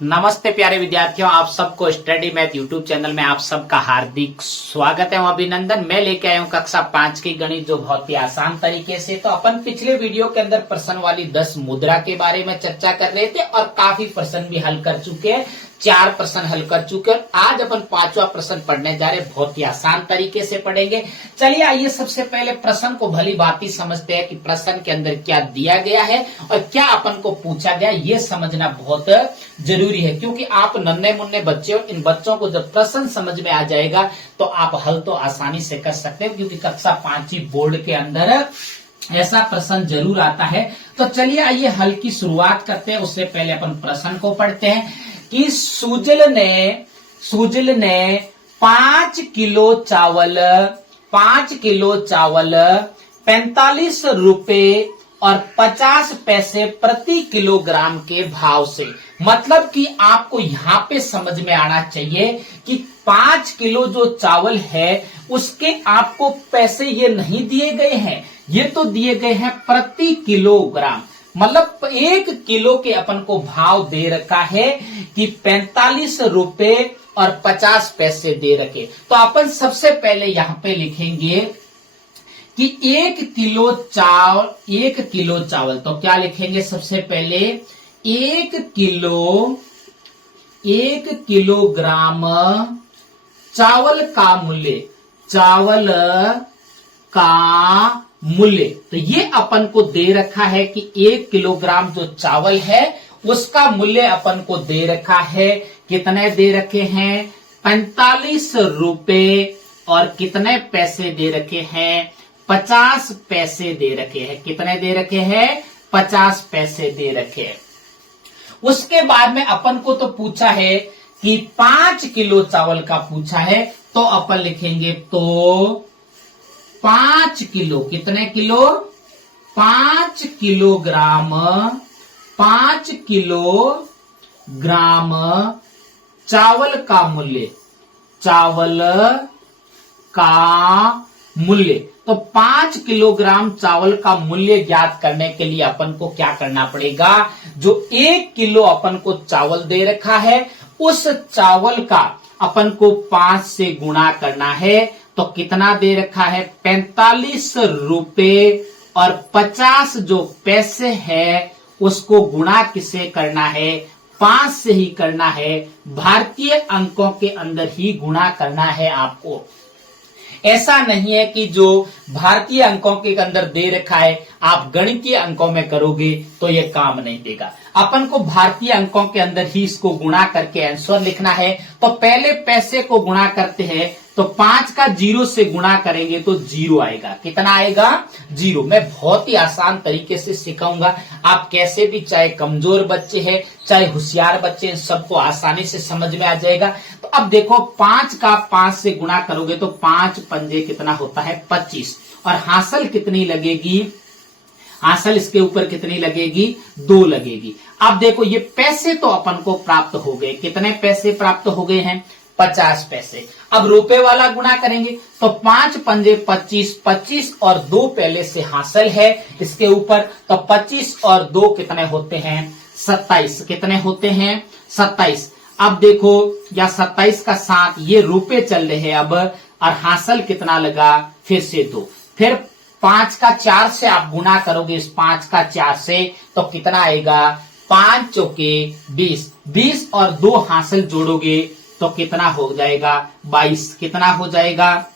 नमस्ते प्यारे विद्यार्थियों, आप सबको स्टडी मैथ यूट्यूब चैनल में आप सबका हार्दिक स्वागत है। अभिनंदन। मैं लेके आया हूँ कक्षा 5 की गणित, जो बहुत ही आसान तरीके से। तो अपन पिछले वीडियो के अंदर प्रश्न वाली 10 मुद्रा के बारे में चर्चा कर रहे थे और काफी प्रश्न भी हल कर चुके हैं। 4 प्रश्न हल कर चुके हैं। आज अपन 5वां प्रश्न पढ़ने जा रहे हैं। बहुत ही आसान तरीके से पढ़ेंगे। चलिए आइए सबसे पहले प्रश्न को भली भांति समझते हैं कि प्रश्न के अंदर क्या दिया गया है और क्या अपन को पूछा गया, ये समझना बहुत जरूरी है। क्योंकि आप नन्हे मुन्ने बच्चे हो, इन बच्चों को जब प्रश्न समझ में आ जाएगा तो आप हल तो आसानी से कर सकते हो, क्योंकि कक्षा 5 बोर्ड के अंदर ऐसा प्रश्न जरूर आता है। तो चलिए आइए हल की शुरुआत करते हैं। उससे पहले अपन प्रश्न को पढ़ते हैं कि सुजल ने 5 किलो चावल 45 रुपए और 50 पैसे प्रति किलोग्राम के भाव से, मतलब कि आपको यहाँ पे समझ में आना चाहिए कि 5 किलो जो चावल है उसके आपको पैसे ये नहीं दिए गए हैं, ये तो दिए गए हैं प्रति किलोग्राम। मतलब 1 किलो के अपन को भाव दे रखा है कि 45 रुपए और 50 पैसे दे रखे। तो अपन सबसे पहले यहाँ पे लिखेंगे कि 1 किलो चावल, तो क्या लिखेंगे सबसे पहले 1 किलोग्राम चावल का मूल्य, तो ये अपन को दे रखा है कि 1 किलोग्राम जो चावल है उसका मूल्य अपन को दे रखा है। कितने दे रखे हैं? 45 रुपए और कितने पैसे दे रखे हैं? 50 पैसे दे रखे हैं। कितने दे रखे हैं? 50 पैसे दे रखे हैं। उसके बाद में अपन को तो पूछा है कि 5 किलो चावल का पूछा है, तो अपन लिखेंगे तो 5 किलो, कितने किलो? 5 किलोग्राम चावल का मूल्य, तो 5 किलोग्राम चावल का मूल्य ज्ञात करने के लिए अपन को क्या करना पड़ेगा? जो 1 किलो अपन को चावल दे रखा है उस चावल का अपन को 5 से गुणा करना है। तो कितना दे रखा है? 45 रुपए और 50 जो पैसे है उसको गुणा किसे करना है? 5 से ही करना है। भारतीय अंकों के अंदर ही गुणा करना है आपको। ऐसा नहीं है कि जो भारतीय अंकों के अंदर दे रखा है आप गणितीय अंकों में करोगे तो ये काम नहीं देगा। अपन को भारतीय अंकों के अंदर ही इसको गुणा करके आंसर लिखना है। तो पहले पैसे को गुणा करते हैं, तो 5 का 0 से गुणा करेंगे तो 0 आएगा। कितना आएगा? 0। मैं बहुत ही आसान तरीके से सिखाऊंगा। आप कैसे भी, चाहे कमजोर बच्चे हैं चाहे होशियार बच्चे हैं, सबको आसानी से समझ में आ जाएगा। तो अब देखो 5 का 5 से गुणा करोगे तो 5 पंजे कितना होता है? 25। और हासिल कितनी लगेगी? हासिल इसके ऊपर कितनी लगेगी? 2 लगेगी। अब देखो ये पैसे तो अपन को प्राप्त हो गए। कितने पैसे प्राप्त हो गए हैं? 50 पैसे। अब रुपए वाला गुणा करेंगे तो 5 पंजे 25, 25 और 2 पहले से हासिल है इसके ऊपर, तो 25 और 2 कितने होते हैं? 27। कितने होते हैं? 27। अब देखो या 27 का 7, ये रुपए चल रहे हैं अब, और हासिल कितना लगा? फिर से 2। फिर 5 का 4 से आप गुणा करोगे, इस 5 का 4 से, तो कितना आएगा? 5 चौके 20, 20 और 2 हासिल जोड़ोगे तो कितना हो जाएगा? 22। कितना हो जाएगा?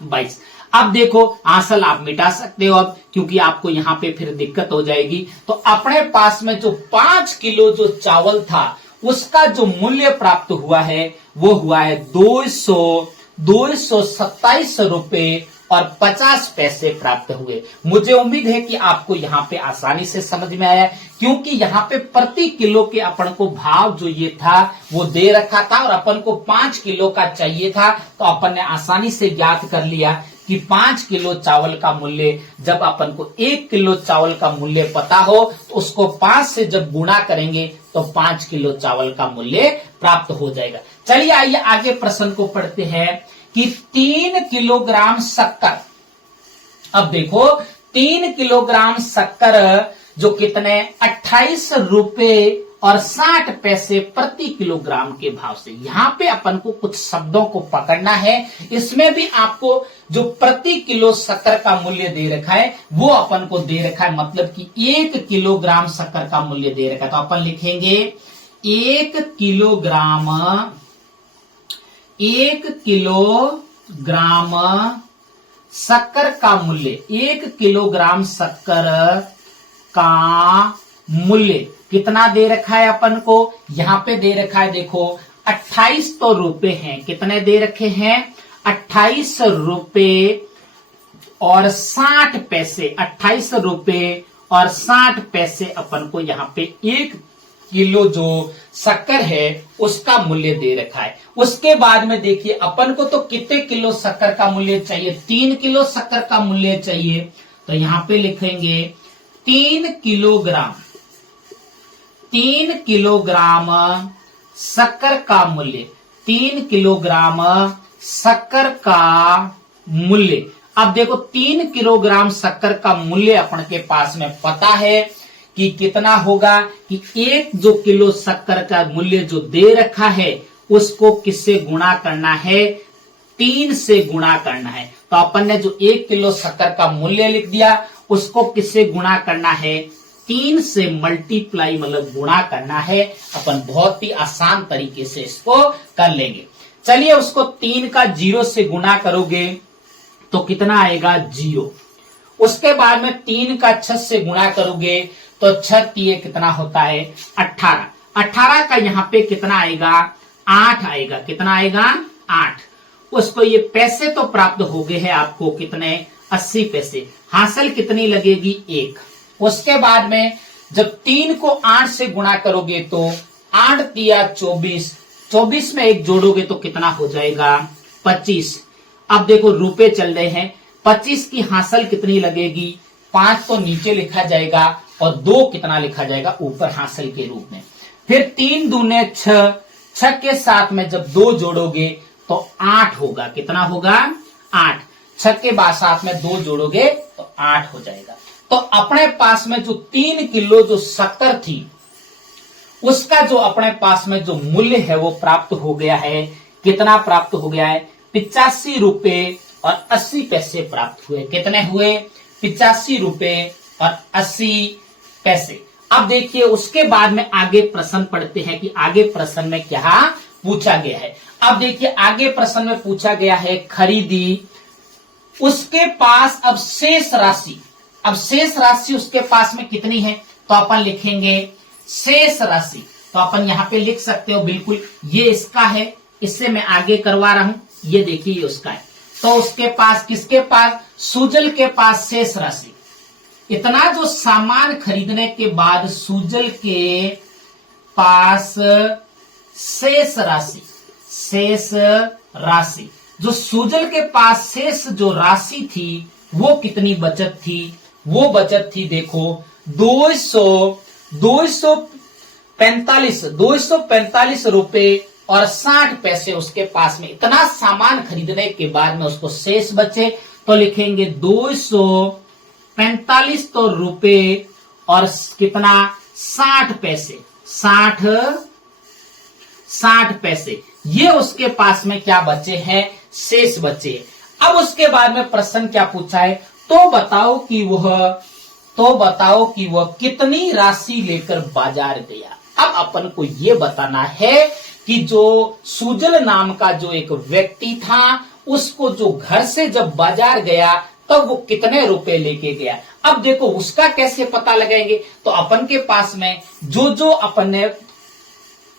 22। अब देखो हासिल आप मिटा सकते हो अब, क्योंकि आपको यहाँ पे फिर दिक्कत हो जाएगी। तो अपने पास में जो 5 किलो जो चावल था उसका जो मूल्य प्राप्त हुआ है वो हुआ है 227 रुपए और 50 पैसे प्राप्त हुए। मुझे उम्मीद है कि आपको यहाँ पे आसानी से समझ में आया, क्योंकि यहाँ पे प्रति किलो के अपन को भाव जो ये था वो दे रखा था और अपन को 5 किलो का चाहिए था। तो अपन ने आसानी से ज्ञात कर लिया कि 5 किलो चावल का मूल्य, जब अपन को 1 किलो चावल का मूल्य पता हो तो उसको 5 से जब गुणा करेंगे तो 5 किलो चावल का मूल्य प्राप्त हो जाएगा। चलिए आइए आगे प्रश्न को पढ़ते हैं कि 3 किलोग्राम शक्कर, अब देखो 3 किलोग्राम शक्कर जो कितने 28 रुपए और 60 पैसे प्रति किलोग्राम के भाव से। यहां पे अपन को कुछ शब्दों को पकड़ना है। इसमें भी आपको जो प्रति किलो शक्कर का मूल्य दे रखा है वो अपन को दे रखा है, मतलब कि 1 किलोग्राम शक्कर का मूल्य दे रखा है। तो अपन लिखेंगे 1 किलोग्राम शक्कर का मूल्य, 1 किलोग्राम शक्कर का मूल्य कितना दे रखा है अपन को, यहां पे दे रखा है देखो 28 तो रुपए हैं। कितने दे रखे हैं? 28 रुपए और 60 पैसे। 28 रुपए और 60 पैसे अपन को यहाँ पे 1 किलो जो शक्कर है उसका मूल्य दे रखा है। उसके बाद में देखिए अपन को तो कितने किलो शक्कर का मूल्य चाहिए? 3 किलो शक्कर का मूल्य चाहिए। तो यहां पे लिखेंगे 3 किलोग्राम शक्कर का मूल्य, 3 किलोग्राम शक्कर का मूल्य। अब देखो 3 किलोग्राम शक्कर का मूल्य अपन के पास में पता है कि कितना होगा, कि 1 जो किलो शक्कर का मूल्य जो दे रखा है उसको किससे गुणा करना है? 3 से गुणा करना है। तो अपन ने जो 1 किलो शक्कर का मूल्य लिख दिया उसको किससे गुणा करना है? 3 से मल्टीप्लाई, मतलब गुणा करना है। अपन बहुत ही आसान तरीके से इसको कर लेंगे। चलिए उसको 3 का 0 से गुणा करोगे तो कितना आएगा? 0। उसके बाद में 3 का 6 से गुणा करोगे तो 6 ये कितना होता है? 18। 18 का यहाँ पे कितना आएगा? 8 आएगा। कितना आएगा? 8। उसको ये पैसे तो प्राप्त हो गए हैं आपको, कितने? 80 पैसे। हासिल कितनी लगेगी? 1। उसके बाद में जब 3 को 8 से गुणा करोगे तो 8 तिया 24, 24 में 1 जोड़ोगे तो कितना हो जाएगा? 25। अब देखो रुपए चल रहे हैं, 25 की हासिल कितनी लगेगी? 5 तो नीचे लिखा जाएगा और 2 कितना लिखा जाएगा? ऊपर हासिल के रूप में। फिर 3 दूने 6, 6 के साथ में जब 2 जोड़ोगे तो 8 होगा। कितना होगा? 8। 6 के बाद साथ में 2 जोड़ोगे तो 8 हो जाएगा। तो अपने पास में जो 3 किलो जो शक्कर थी उसका जो अपने पास में जो मूल्य है वो प्राप्त हो गया है। कितना प्राप्त हो गया है? 85 रुपए और 80 पैसे प्राप्त हुए। कितने हुए? 85 रुपए और 80 पैसे। अब देखिए उसके बाद में आगे प्रश्न पढ़ते हैं कि आगे प्रश्न में क्या पूछा गया है। अब देखिए आगे प्रश्न में पूछा गया है खरीदी, उसके पास अब शेष राशि, अब शेष राशि उसके पास में कितनी है? तो अपन लिखेंगे शेष राशि। तो अपन यहां पे लिख सकते हो बिल्कुल, ये इसका है, इससे मैं आगे करवा रहा हूं। ये देखिए ये उसका है। तो उसके पास, किसके पास? सुजल के पास शेष राशि। इतना जो सामान खरीदने के बाद सुजल के पास शेष राशि, शेष राशि, जो सुजल के पास शेष जो राशि थी वो कितनी बचत थी? वो बचत थी देखो 245 रुपए और 60 पैसे उसके पास में। इतना सामान खरीदने के बाद में उसको शेष बचे तो लिखेंगे 245 तो रुपए और कितना? 60 पैसे। 60 पैसे ये उसके पास में क्या बचे हैं? शेष बचे। अब उसके बाद में प्रश्न क्या पूछा है? तो बताओ कि वह कितनी राशि लेकर बाजार गया। अब अपन को ये बताना है कि जो सुजल नाम का जो एक व्यक्ति था उसको जो घर से जब बाजार गया तब वो कितने रुपए लेके गया। अब देखो उसका कैसे पता लगाएंगे? तो अपन के पास में जो अपन ने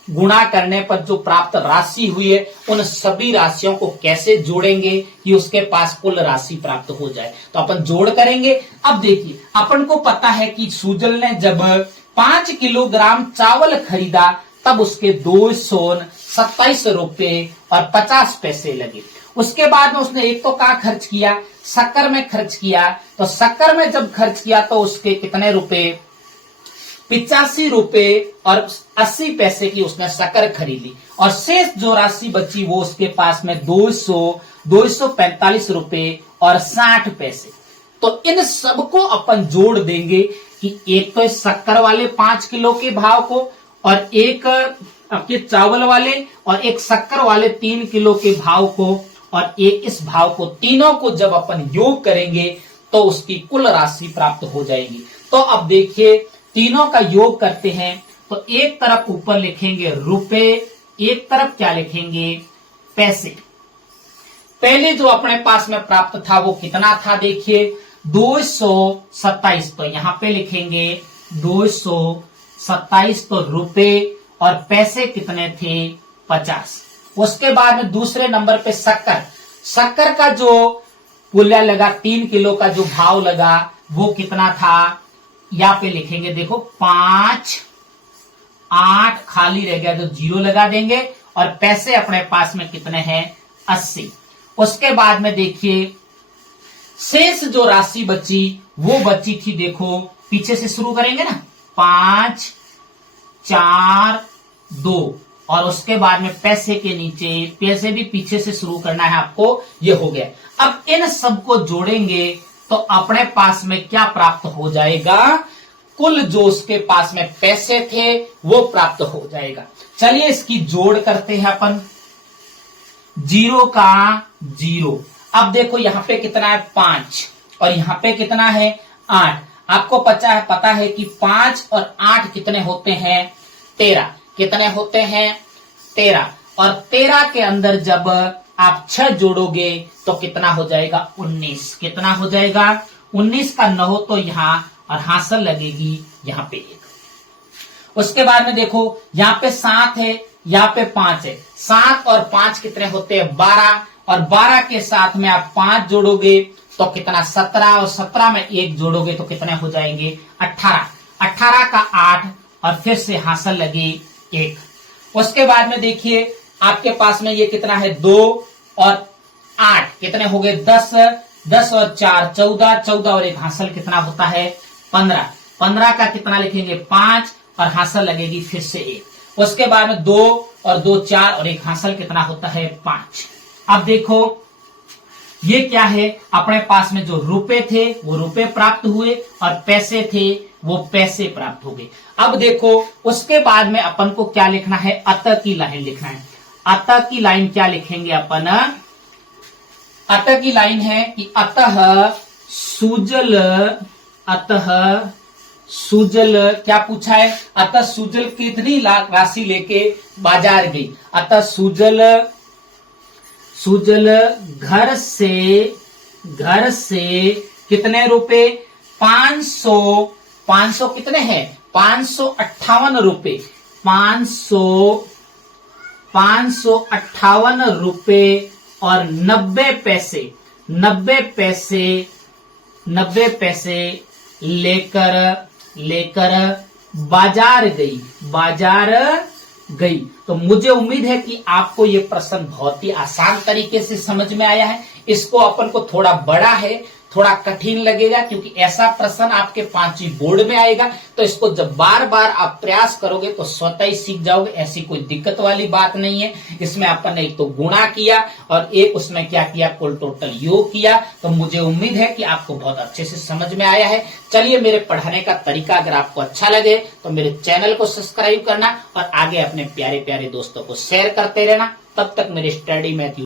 गुणा करने पर जो प्राप्त राशि हुई है उन सभी राशियों को कैसे जोड़ेंगे कि उसके पास कुल राशि प्राप्त हो जाए। तो अपन जोड़ करेंगे। अब देखिए अपन को पता है कि सुजल ने जब 5 किलोग्राम चावल खरीदा तब उसके 227 रुपए और 50 पैसे लगे। उसके बाद में उसने एक तो कहाँ खर्च किया? शक्कर में खर्च किया। तो शक्कर में जब खर्च किया तो उसके कितने रुपए? 85 रुपए और 80 पैसे की उसने शक्कर खरीदी और शेष जो राशि बची वो उसके पास में 245 रुपए और 60 पैसे। तो इन सबको अपन जोड़ देंगे कि एक तो शक्कर वाले 5 किलो के भाव को और एक आपके चावल वाले और एक शक्कर वाले 3 किलो के भाव को और एक इस भाव को तीनों को जब अपन योग करेंगे तो उसकी कुल राशि प्राप्त हो जाएगी। तो अब देखिए तीनों का योग करते हैं तो एक तरफ ऊपर लिखेंगे रुपए, एक तरफ क्या लिखेंगे पैसे। पहले जो अपने पास में प्राप्त था वो कितना था देखिए 227, तो यहां पे लिखेंगे 227, तो रुपए और पैसे कितने थे 50। उसके बाद में दूसरे नंबर पे शक्कर, शक्कर का जो मूल्य लगा 3 किलो का जो भाव लगा वो कितना था, यहां पे लिखेंगे देखो 5, 8 खाली रह गया तो 0 लगा देंगे और पैसे अपने पास में कितने हैं 80। उसके बाद में देखिए शेष जो राशि बची वो बची थी देखो पीछे से शुरू करेंगे ना 5, 4, 2 और उसके बाद में पैसे के नीचे पैसे भी पीछे से शुरू करना है आपको, ये हो गया। अब इन सबको जोड़ेंगे तो अपने पास में क्या प्राप्त हो जाएगा, कुल जो उसके पास में पैसे थे वो प्राप्त हो जाएगा। चलिए इसकी जोड़ करते हैं अपन, 0 का 0। अब देखो यहां पे कितना है 5 और यहां पे कितना है 8। आपको पता है कि 5 और 8 कितने होते हैं 13। कितने होते हैं 13 और 13 के अंदर जब आप 6 जोड़ोगे तो कितना हो जाएगा 19। कितना हो जाएगा 19 का 9 तो यहां और हासिल लगेगी यहां पे 1। उसके बाद में देखो यहां पे 7 है, यहां पे 5 है। 7 और 5 कितने होते हैं 12 और 12 के साथ में आप 5 जोड़ोगे तो कितना 17 और 17 में 1 जोड़ोगे तो कितने हो जाएंगे 18। 18 का 8 और फिर से हासिल लगे 1। उसके बाद में देखिए आपके पास में ये कितना है 2 और 8 कितने हो गए 10, 10 और 4 14, 14 और 1 हासिल कितना होता है 15। 15 का कितना लिखेंगे 5 और हासिल लगेगी फिर से 1। उसके बाद में 2 और 2 4 और 1 हासिल कितना होता है 5। अब देखो ये क्या है, अपने पास में जो रुपए थे वो रुपए प्राप्त हुए और पैसे थे वो पैसे प्राप्त हो गए। अब देखो उसके बाद में अपन को क्या लिखना है, अतः की लाइन लिखना है। अतः की लाइन क्या लिखेंगे अपन, अतः की लाइन है कि अतः सुजल क्या पूछा है, अतः सुजल कितनी राशि लेके बाजार गई। अतः सुजल घर से कितने रुपए 500 कितने हैं 558 रुपए, 558 रुपए और 90 पैसे लेकर बाजार गई। तो मुझे उम्मीद है कि आपको ये प्रश्न बहुत ही आसान तरीके से समझ में आया है। इसको अपन को थोड़ा बड़ा है, थोड़ा कठिन लगेगा क्योंकि ऐसा प्रश्न आपके 5वीं बोर्ड में आएगा। तो इसको जब बार बार आप प्रयास करोगे तो स्वतः ही सीख जाओगे, ऐसी कोई दिक्कत वाली बात नहीं है। इसमें अपन ने एक तो गुणा किया और एक उसमें क्या किया कुल टोटल योग किया। तो मुझे उम्मीद है कि आपको बहुत अच्छे से समझ में आया है। चलिए मेरे पढ़ाने का तरीका अगर आपको अच्छा लगे तो मेरे चैनल को सब्सक्राइब करना और आगे अपने प्यारे प्यारे दोस्तों को शेयर करते रहना। तब तक मेरे स्टडी मैथ